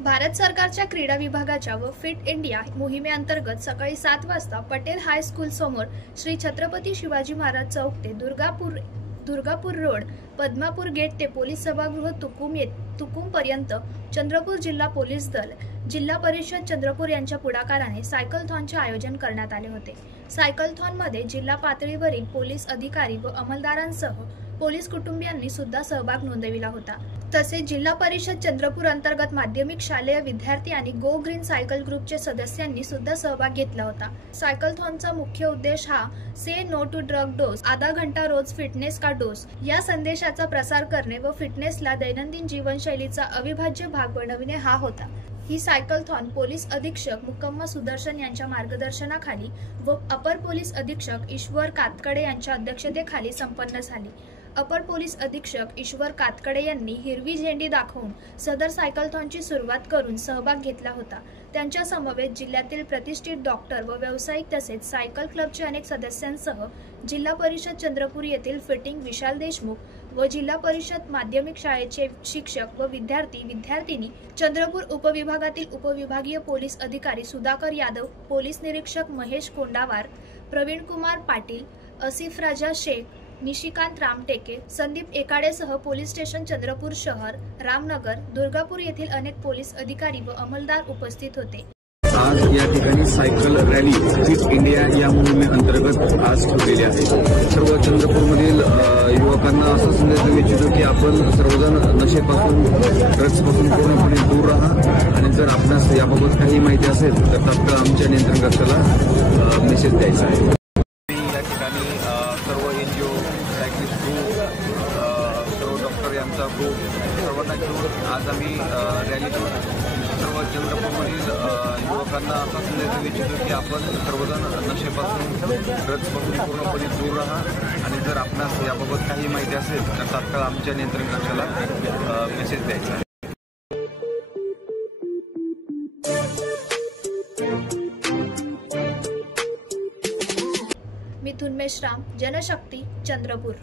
भारत सरकारच्या क्रीडा विभागाच्या व फिट इंडिया मोहिमेअंतर्गत सकाळी 7 वाजता पटेल हायस्कूल समोर श्री छत्रपती शिवाजी महाराज चौक ते दुर्गापूर रोड, पद्मापूर गेट ते पोलीस सभागृह तुकुम पर्यंत चंद्रपूर जिल्हा पोलीस दल, जिल्हा परिषद चंद्रपूर यांच्या पुढाकाराने सायकलथॉनचे आयोजन करण्यात आले होते। सायकलथॉनमध्ये जिल्हा पातळीवरील पोलीस अधिकारी व अंमलदारांसह पोलीस कुटुंबियांनी सुद्धा सहभाग नोंदविला होता। तसेच जिल्हा परिषद चंद्रपूर अंतर्गत माध्यमिक शालेय विद्यार्थी आणि गो ग्रीन सायकल ग्रुपचे सदस्यांनी सुद्धा सहभाग घेतला होता। सायकलथॉनचा मुख्य उद्देश हा से नो टू ड्रग डोज, आधा घंटा रोज फिटनेस का डोज या संदेशाचा प्रसार करणे व फिटनेसला दैनंदिन जीवनशैलीचा अविभाज्य भाग बनविणे हा होता। ही सायकलथॉन पोलीस अधीक्षक मुकम्मा सुदर्शन यांच्या मार्गदर्शनाखाली व अपर पोलीस अधीक्षक ईश्वर कातकडे यांच्या अध्यक्षतेखाली संपन्न झाली। अपर पोलीस अधीक्षक ईश्वर कातकडे यांनी हिरवी झेंडी दाखवून सदर सायकलथॉनची सुरुवात करून सहभाग घेतला होता। त्यांच्या समवेत जिल्ह्यातील प्रतिष्ठित डॉक्टर व व्यावसायिक तसेच सायकल क्लबचे अनेक सदस्यांसह जिल्हा परिषद चंद्रपूर येथील फिटिंग विशाल देशमुख व जिल्हा परिषद माध्यमिक शाळेचे शिक्षक व विद्यार्थिनी, चंद्रपूर उपविभागातील उपविभागीय पोलीस अधिकारी सुधाकर यादव, पोलीस निरीक्षक महेश कोंडावार, प्रवीण कुमार पाटील, असिफ राजा शेख, निशिकांत रामटेके, संदीप एकाडेसह पोलीस स्टेशन चंद्रपूर शहर, रामनगर, दुर्गापूर येथील अनेक पोलीस अधिकारी व अंमलदार उपस्थित होते। आज या ठिकाणी सायकल रॅली फिट इंडिया या मोहिमेअंतर्गत आज ठेवलेली आहे। सर्व चंद्रपूरमधील युवकांना असा संदेश देऊ इच्छितो की आपण सर्वजण नशेपासून, ड्रग्सपासून पूर्णपणे दूर राहा आणि जर आपणास याबाबत काही माहिती असेल तर तात्काळ आमच्या नियंत्रण कक्षाला मेसेज द्यायचा आहे। सर्व NGO, सायकलिस्ट ग्रुप, सर्व डॉक्टर यांचा ग्रुप सर्वांना घेऊन आज आम्ही रॅली करू। सर्व चंद्रपूरमधील युवकांना असा संदेश देऊ इच्छितो की आपण सर्वजण नशेपासून, ड्रग्सपासून पूर्णपणे दूर राहा आणि जर आपणास याबाबत काही माहिती असेल तर तात्काळ आमच्या नियंत्रण कक्षाला मेसेज द्यायचा आहे। मिथुन मेश्राम, जनशक्ती, चंद्रपूर।